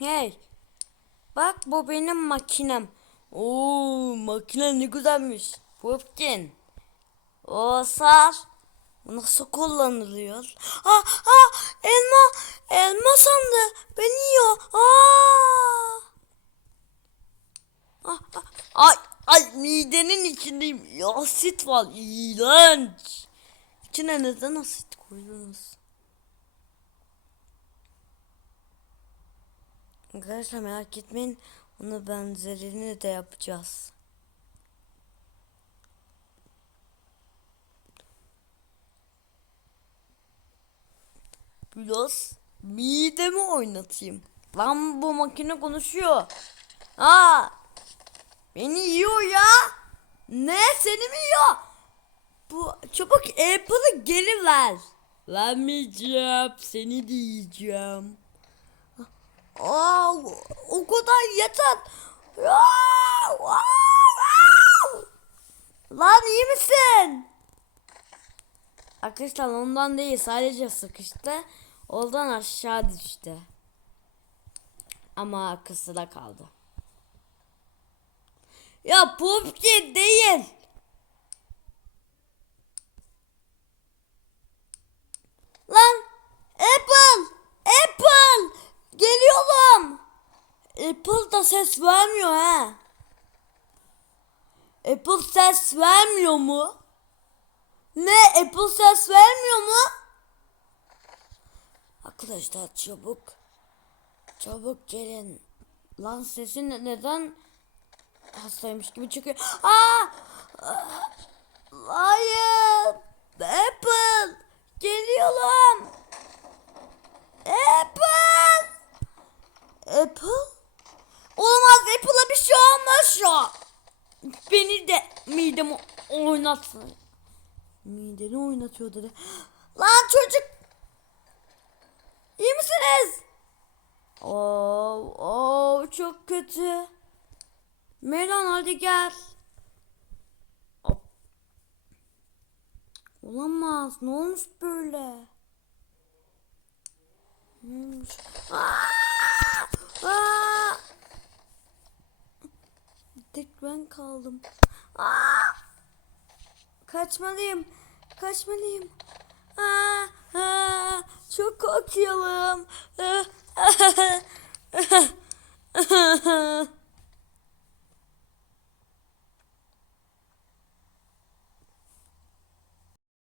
Hey. Bak bu benim makinem. Oo makine ne güzelmiş. Pumpkin. O sar. Nasıl kullanılıyor? Ha ha elma elma sandı. Beni yiyor. Aa. Ah, ah, Ay ay midenin içindeyim. Asit var. İğrenç. İçine neden asit koydunuz? Arkadaşlar merak etmeyin. Onu benzerini de yapacağız. Biraz midemi oynatayım. Lan bu makine konuşuyor. Aa! Beni yiyor ya. Ne? Seni mi yiyor? Bu çabuk Apple'ı geri ver. Vermeyeceğim. Seni de yiyeceğim. O kadar yeter. Lan iyi misin? Arkadaşlar ondan değil sadece sıkıştı. Oradan aşağı düştü. Ama arkası da kaldı. Ya Pumpkin değil. Lan Apple! Apple! Geliyorum. Apple da ses vermiyor ha. Apple ses vermiyor mu? Ne? Apple ses vermiyor mu? Arkadaşlar çabuk. Çabuk gelin. Lan sesin ne- neden hastaymış gibi çıkıyor? Aa! Hayır! Apple! Geliyorum! Apple! Apple? Olamaz Apple'a bir şey an. Beni de midemi oynatsın. Mideni oynatıyor dedi. Lan çocuk! İyi misiniz? Oo, oo çok kötü. Melon hadi gel. Olamaz. Ne olmuş böyle? Ne olmuş? Aa! Aa! Tek ben kaldım. Aa! Kaçmalıyım. Kaçmalıyım. Aa, aa, çok korkuyorum.